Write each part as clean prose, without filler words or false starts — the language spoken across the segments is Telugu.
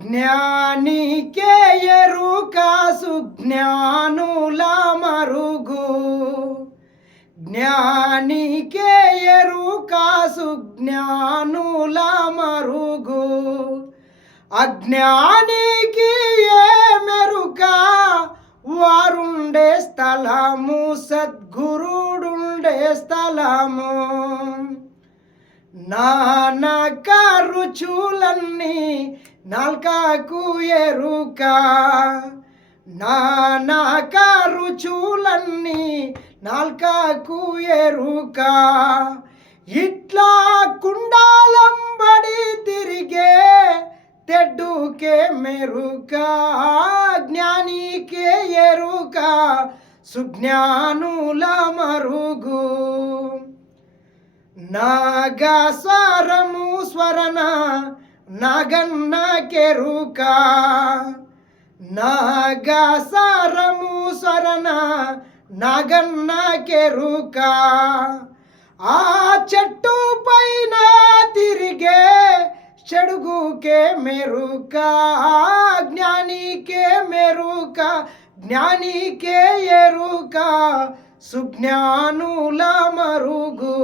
జ్ఞానికే ఎరుక సుజ్ఞానుల మరుగు. జ్ఞానికే ఎరుక సుజ్ఞానుల మరుగు. అజ్ఞానికి ఏ మెరుక వారుండే స్థలము సద్గురుడుండే స్థలము. నానక రుచులన్నీ నాల్కకు ఎరుక. నానక రుచులన్నీ నాల్కకు ఎరుక. ఇట్లా కుండాలంబడి తిరిగే తెడ్డుకే మెరుక. జ్ఞానికే ఎరుక సుజ్ఞానుల మరుగు. నాగస్వరము స్వరణ నాగన్న కెరుక. నాగస్వరము స్వరణ నాగన్న కెరుక. ఆ చెట్టు పైన తిరిగే చెడుగుకే మెరుక. జ్ఞానికే మెరుక. జ్ఞానికే ఎరుక సుజ్ఞానుల మరుగు.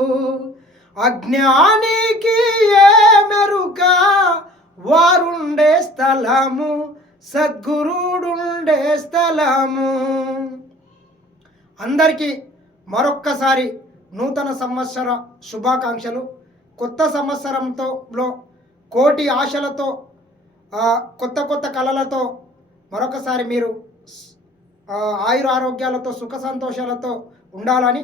అజ్ఞానికి ఏ మెరుక వారుండే స్థలము సద్గురుడుండే స్థలము. అందరికీ మరొక్కసారి నూతన సంవత్సర శుభాకాంక్షలు. కొత్త సంవత్సరంతో కోటి ఆశలతో కొత్త కొత్త కళలతో మరొకసారి మీరు ఆయుర ఆరోగ్యాలతో సుఖ సంతోషాలతో ఉండాలని,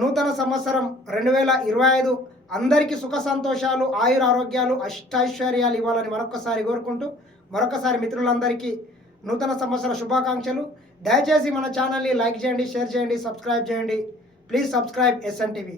నూతన సంవత్సరం 2025 అందరికీ సుఖ సంతోషాలు ఆయుర ఆరోగ్యాలు అష్టైశ్వర్యాలు ఇవ్వాలని మరొకసారి కోరుకుంటూ, మరొకసారి మిత్రులందరికీ నూతన సంవత్సర శుభాకాంక్షలు. దయచేసి మన ఛానల్ని లైక్ చేయండి, షేర్ చేయండి, సబ్స్క్రైబ్ చేయండి. Please subscribe SN TV.